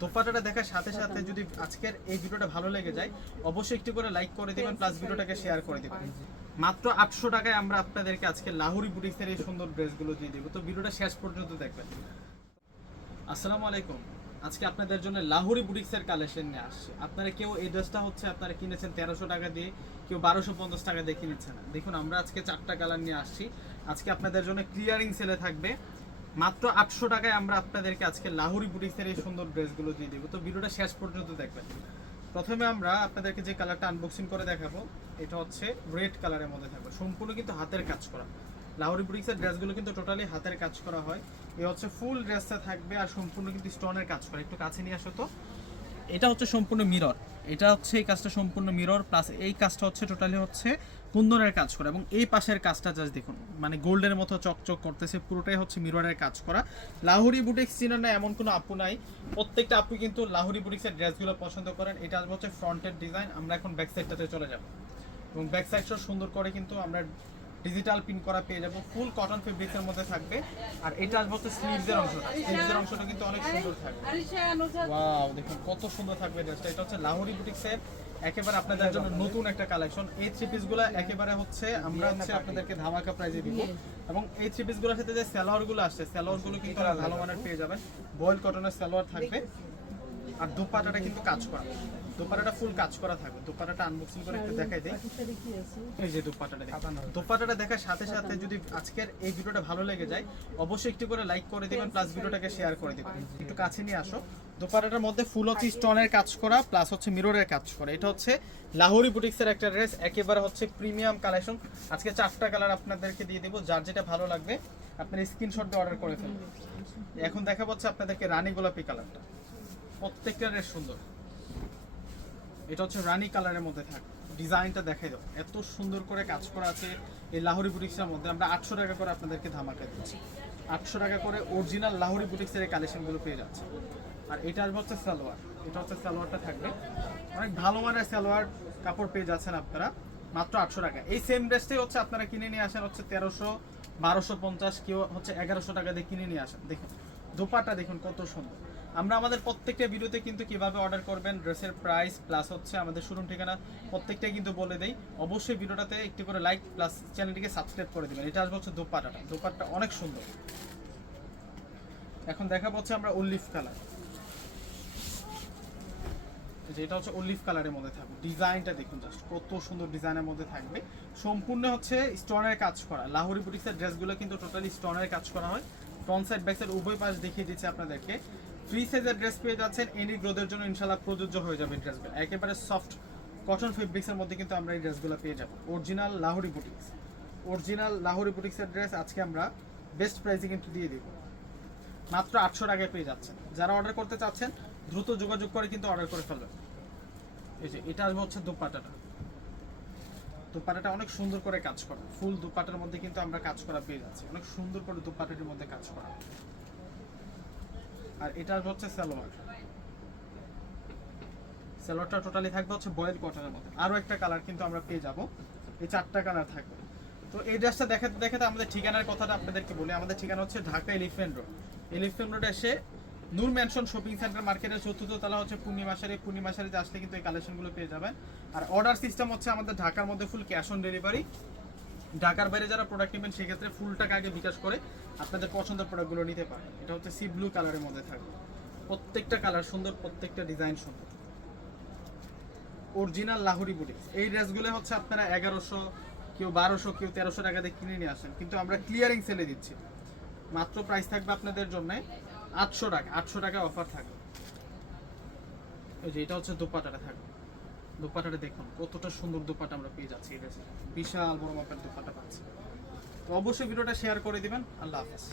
দোপাটাটা দেখার সাথে সাথে যদি আজকের এই ভিডিওটা ভালো লেগে যায়, অবশ্যই একটু করে লাইক করে দিবেন প্লাস ভিডিওটাকে শেয়ার করে দিবেন। মাত্র আটশো টাকায় আমরা আপনাদেরকে আজকে লাহুরি বুটিক্সের এই সুন্দর ড্রেসগুলো দিয়ে দেবো। তো ভিডিওটা শেষ পর্যন্ত দেখবেন। আসসালামু আলাইকুম। আজকে আপনাদের জন্য লাহুরি বুটিক্সের কালেকশন নিয়ে আসছে। আপনারা কেউ এই ড্রেসটা হচ্ছে আপনারা কিনেছেন তেরোশো টাকা দিয়ে, কেউ বারোশো পঞ্চাশ টাকা দিয়ে কিনেছেন দেখুন, আমরা আজকে চারটা কালার নিয়ে আসছি। আজকে আপনাদের জন্য ক্লিয়ারিং সেলে থাকবে। মাত্র আটশো টাকায় আমরা আপনাদেরকে আজকে লাহুরি বুটিক্সের এই সুন্দর ড্রেসগুলো দিয়ে দেবো। তো ভিডিওটা শেষ পর্যন্ত দেখবেন। প্রথমে আমরা আপনাদেরকে যে কালারটা আনবক্সিং করে দেখাবো, এটা হচ্ছে রেড কালারের মধ্যে থাকবে। সম্পূর্ণ কিন্তু হাতের কাজ করা। লাহোরি বুটিক্সের ড্রেসগুলো কিন্তু টোটালি হাতের কাজ করা হয়। এ হচ্ছে ফুল ড্রেসটা থাকবে আর সম্পূর্ণ কিন্তু স্টোনের কাজ করা। একটু কাছে নিয়ে আসো তো। এটা হচ্ছে সম্পূর্ণ মিরর এটা হচ্ছে এই কাজটা সম্পূর্ণ মিরর প্লাস এই কাজটা হচ্ছে টোটালি হচ্ছে কুন্দনের কাজ করা এবং এই পাশের কাজটা জাস্ট দেখুন মানে গোল্ডের মতো চকচক করতেছে, পুরোটাই হচ্ছে মিররের কাজ করা। লাহুরি বুটিক্স চিনেন না এমন কোনো আপু নাই। প্রত্যেকটা আপু কিন্তু লাহুরি বুটিক্সের ড্রেসগুলো পছন্দ করেন। এটা হচ্ছে ফ্রন্টের ডিজাইন আমরা এখন ব্যাক সাইডটাতে চলে যাব। এবং ব্যাক সাইডটা সুন্দর করে কিন্তু আমরা ডিজিটাল পিন করা পেয়ে যাব। ফুল কটন ফেব্রিক্সের মধ্যে থাকবে। আর এটা আসবে হচ্ছে স্লিভসের অংশটা। স্লিভসের অংশটা কিন্তু অনেক সুন্দর থাকবে। ওয়াও দেখুন কত সুন্দর থাকবে ড্রেসটা এটা হচ্ছে লাহোরি বুটিক্সের একেবারে আপনাদের জন্য নতুন একটা কালেকশন এই থ্রি পিসগুলো একেবারে হচ্ছে আমরা হচ্ছে আপনাদেরকে ধামাকা প্রাইজে দিব। এবং এই থ্রি পিসগুলোর সাথে যে সালোয়ারগুলো আসছে সালোয়ারগুলো কিন্তু ভালো মানের পেয়ে যাবেন। বয়েল কটনের সালোয়ার থাকবে। আর দোপাটাটা কিন্তু কাজ করা। দোপাটাটা ফুল কাজ করা থাকবে। দোপাটাটা আনবক্সিং করে একটু দেখাই দিই। এই যে দোপাটাটা দোপাটাটা দেখার সাথে সাথে যদি আজকের এই ভিডিওটা ভালো লেগে যায়, অবশ্যই একটু করে লাইক করে দিবেন প্লাস ভিডিওটাকে শেয়ার করে দিবেন। একটু কাছে নিয়ে আসো। দোপাটাটার মধ্যে ফুল হচ্ছে স্টোনের কাজ করা প্লাস হচ্ছে মিররের কাজ করা। এটা হচ্ছে লাহোরি বুটিক্সের একটা ড্রেস একেবারে হচ্ছে প্রিমিয়াম কালেকশন আজকে চারটা কালার আপনাদেরকে দিয়ে দেবো, যার যেটা ভালো লাগবে, আপনার স্ক্রিনশট দিয়ে অর্ডার করে ফেলবেন এখন দেখা হচ্ছে আপনাদেরকে রানী গোলাপি কালারটা প্রত্যেকটা ড্রেস সুন্দর। এটা হচ্ছে রানি কালারের মধ্যে থাক। ডিজাইনটা দেখাই দাও। এত সুন্দর করে কাজ করা আছে এই লাহোরি বুটিক্সের মধ্যে। আমরা আটশো টাকা করে আপনাদেরকে ধামাকা দিচ্ছি। আটশো টাকা করে অরিজিনাল লাহোরি বুটিক্সের এই কালেকশনগুলো পেয়ে যাচ্ছে। আর এটা আসবে হচ্ছে সালোয়ার। এটা হচ্ছে সালোয়ারটা থাকবে। অনেক ভালো মানের সালোয়ার কাপড় পেয়ে যাচ্ছেন আপনারা। মাত্র আটশো টাকা। এই সেম ড্রেসটাই হচ্ছে আপনারা কিনে নিয়ে আসেন হচ্ছে তেরোশো, বারোশো পঞ্চাশ, কেউ হচ্ছে এগারোশো টাকা দিয়ে কিনে নিয়ে আসেন। দেখুন দোপাটা দেখুন কত সুন্দর। আমরা আমাদের প্রত্যেকটা ভিডিওতে কিন্তু কীভাবে অর্ডার করবেন ড্রেসের প্রাইস প্লাস হচ্ছে আমাদের শোরুম ঠিকানা, প্রত্যেকটাই কিন্তু বলে দেই। অবশ্যই ভিডিওটাতে একটু করে লাইক প্লাস চ্যানেলটিকে সাবস্ক্রাইব করে দিবেন। এটা আসবে হচ্ছে দোপাটাটা দোপাট্টা অনেক সুন্দর। এখন দেখা হচ্ছে আমরা অলিভ কালার যে এটা হচ্ছে অলিভ কালারের মধ্যে থাকবে। ডিজাইনটা দেখুন জাস্ট কত সুন্দর ডিজাইনের মধ্যে থাকবে। সম্পূর্ণ হচ্ছে স্টোনের কাজ করা। লাহোরি বুটিক্সের ড্রেসগুলো কিন্তু টোটালি স্টোনের কাজ করা হয়। ফ্রন্ট সাইড ব্যাক সাইড উভয় পাশ দেখিয়ে দিচ্ছে আপনাদেরকে। ফ্রি সাইজের ড্রেস পেয়ে যাচ্ছেন এনি গ্রোথের জন্য ইনশাল্লাহ প্রযোজ্য হয়ে যাবে ড্রেসগুলো একেবারে সফট কটন ফেব্রিক্সের মধ্যে কিন্তু আমরা এই ড্রেসগুলো পেয়ে যাব। Original Lahori boutiques original Lahori বুটিক্সের ড্রেস আজকে আমরা বেস্ট প্রাইসে কিন্তু দিয়ে দিব। মাত্র আটশো টাকায় পেয়ে যাচ্ছেন। যারা অর্ডার করতে চাচ্ছেন, দ্রুত যোগাযোগ করে কিন্তু অর্ডার করে ফেলবেন। এই যে, এটা আসবে হচ্ছে দোপাটাটা। দোপাটাটা অনেক সুন্দর করে কাজ করা। ফুল দোপাটার মধ্যে কিন্তু আমরা কাজ করা পেয়ে যাচ্ছি। অনেক সুন্দর করে দোপাটাটির মধ্যে কাজ করা। আর এটা হচ্ছে সালোয়ার সালোয়ারটা টোটালি থাকবে হচ্ছে বয়েল কটনের মধ্যে। আরও একটা কালার কিন্তু আমরা পেয়ে যাব। এই চারটা কালার থাকবে। তো এই ড্রেসটা দেখাতে দেখাতে আমাদের ঠিকানার কথাটা আপনাদেরকে বলি। আমাদের ঠিকানা হচ্ছে Dhaka Elephant Road Elephant Road এসে নূর ম্যানশন শপিং সেন্টার মার্কেটের চতুর্থ তলা হচ্ছে পূর্ণিমাশারি পূর্ণিমাশারিতে আসলে কিন্তু এই কালেকশনগুলো পেয়ে যাবেন। আর অর্ডার সিস্টেম হচ্ছে আমাদের ঢাকার মধ্যে ফুল ক্যাশ অন ডেলিভারি ঢাকার বাইরে যারা প্রোডাক্ট নেবেন, সেক্ষেত্রে ফুল টাকা আগে বিকাশ করে আপনাদের পছন্দের প্রোডাক্টগুলো নিতে পারেন। এটা হচ্ছে সি ব্লু কালারের মধ্যে থাকবে। প্রত্যেকটা কালার সুন্দর, প্রত্যেকটা ডিজাইন সুন্দর। অরিজিনাল লাহুরি বুটিক্স এই ড্রেসগুলো হচ্ছে আপনারা এগারোশো কেউ বারোশো কেউ তেরোশো টাকা দিয়ে কিনে নিয়ে আসেন। কিন্তু আমরা ক্লিয়ারিং সেলে দিচ্ছি। মাত্র প্রাইস থাকবে আপনাদের জন্য আটশো টাকা আটশো টাকা অফার থাকবে। ওই যে এটা হচ্ছে দোপাটাটা থাকবে। দোপাটাটা দেখুন, কতটা সুন্দর দোপাটা আমরা পেয়ে যাচ্ছি এই বিশাল বড় মাপের দোপাটা পাচ্ছি। তো অবশ্যই ভিডিওটা শেয়ার করে দিবেন। আল্লাহ হাফেজ।